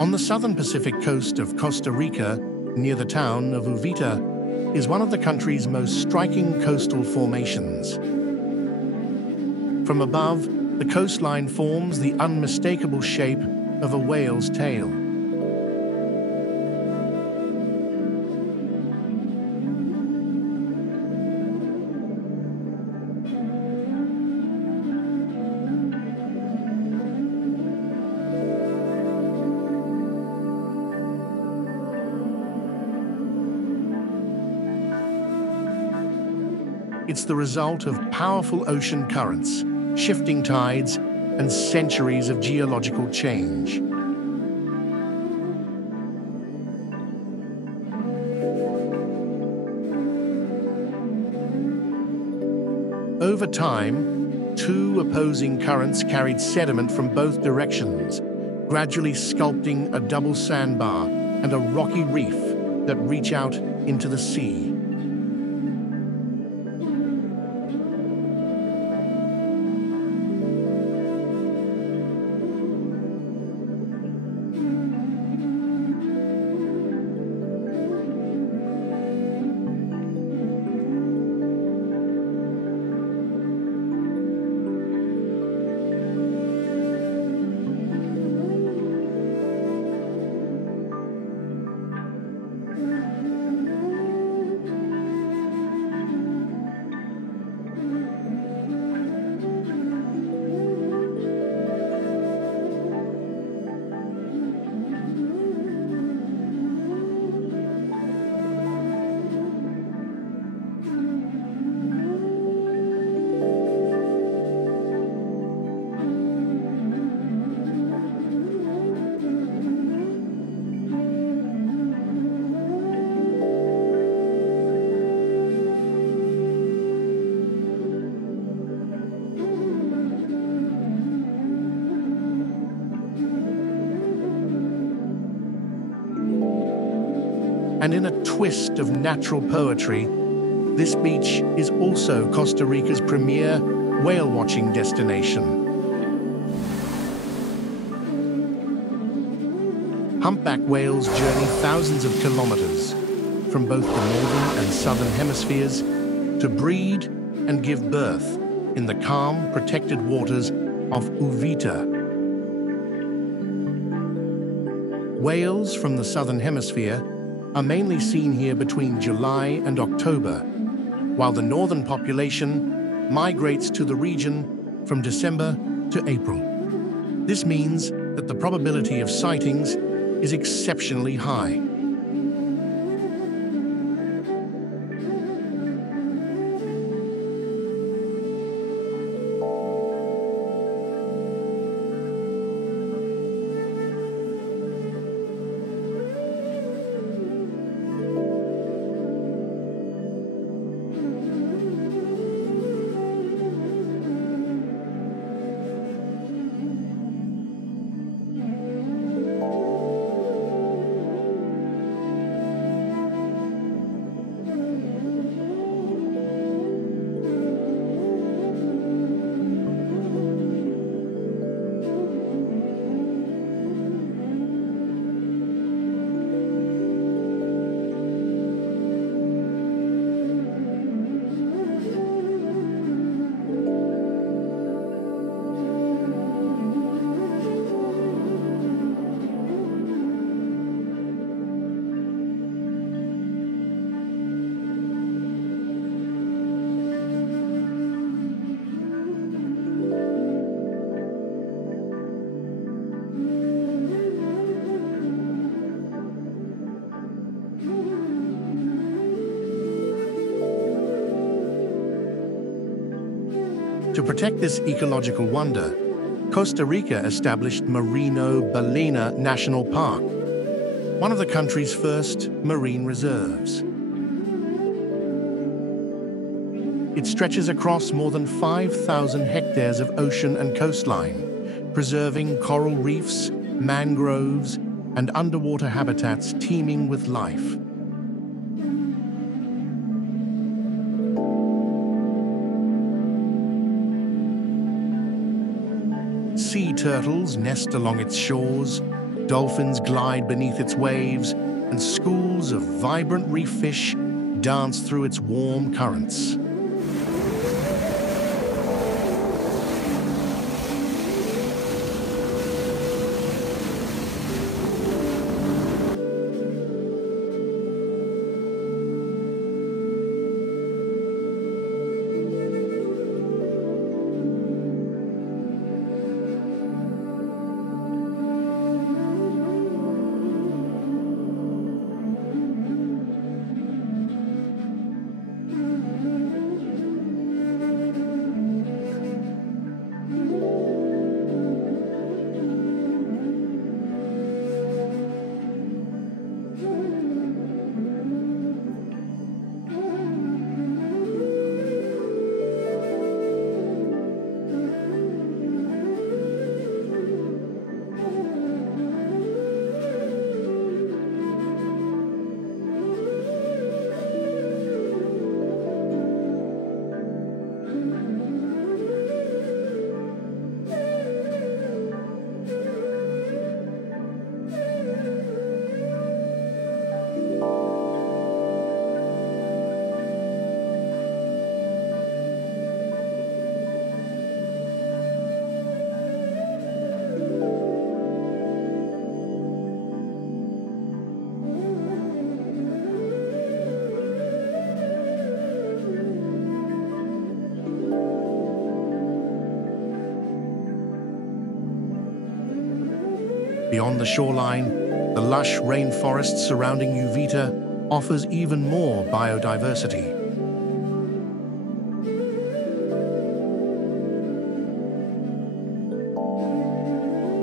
On the southern Pacific coast of Costa Rica, near the town of Uvita, is one of the country's most striking coastal formations. From above, the coastline forms the unmistakable shape of a whale's tail. It's the result of powerful ocean currents, shifting tides, and centuries of geological change. Over time, two opposing currents carried sediment from both directions, gradually sculpting a double sandbar and a rocky reef that reach out into the sea. And in a twist of natural poetry, this beach is also Costa Rica's premier whale-watching destination. Humpback whales journey thousands of kilometers from both the northern and southern hemispheres to breed and give birth in the calm, protected waters of Uvita. Whales from the southern hemisphere are mainly seen here between July and October, while the northern population migrates to the region from December to April. This means that the probability of sightings is exceptionally high. To protect this ecological wonder, Costa Rica established Marino Ballena National Park, one of the country's first marine reserves. It stretches across more than 5,000 hectares of ocean and coastline, preserving coral reefs, mangroves, and underwater habitats teeming with life. Sea turtles nest along its shores, Dolphins glide beneath its waves, and schools of vibrant reef fish dance through its warm currents. Beyond the shoreline, the lush rainforest surrounding Uvita offers even more biodiversity.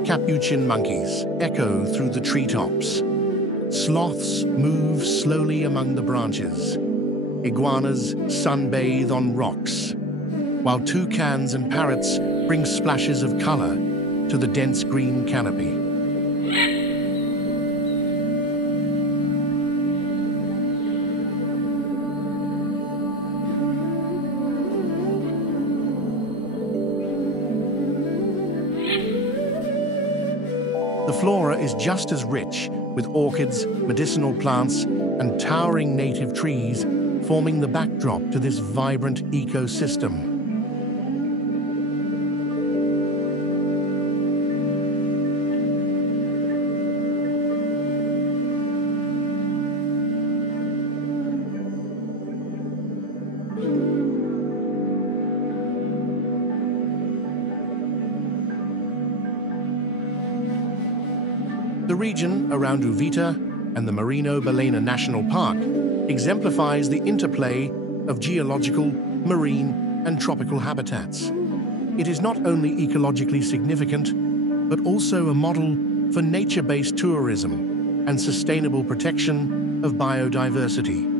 Capuchin monkeys echo through the treetops. Sloths move slowly among the branches. Iguanas sunbathe on rocks, while toucans and parrots bring splashes of color to the dense green canopy. The flora is just as rich, with orchids, medicinal plants, and towering native trees forming the backdrop to this vibrant ecosystem. The region around Uvita and the Marino Ballena National Park exemplifies the interplay of geological, marine, and tropical habitats. It is not only ecologically significant, but also a model for nature-based tourism and sustainable protection of biodiversity.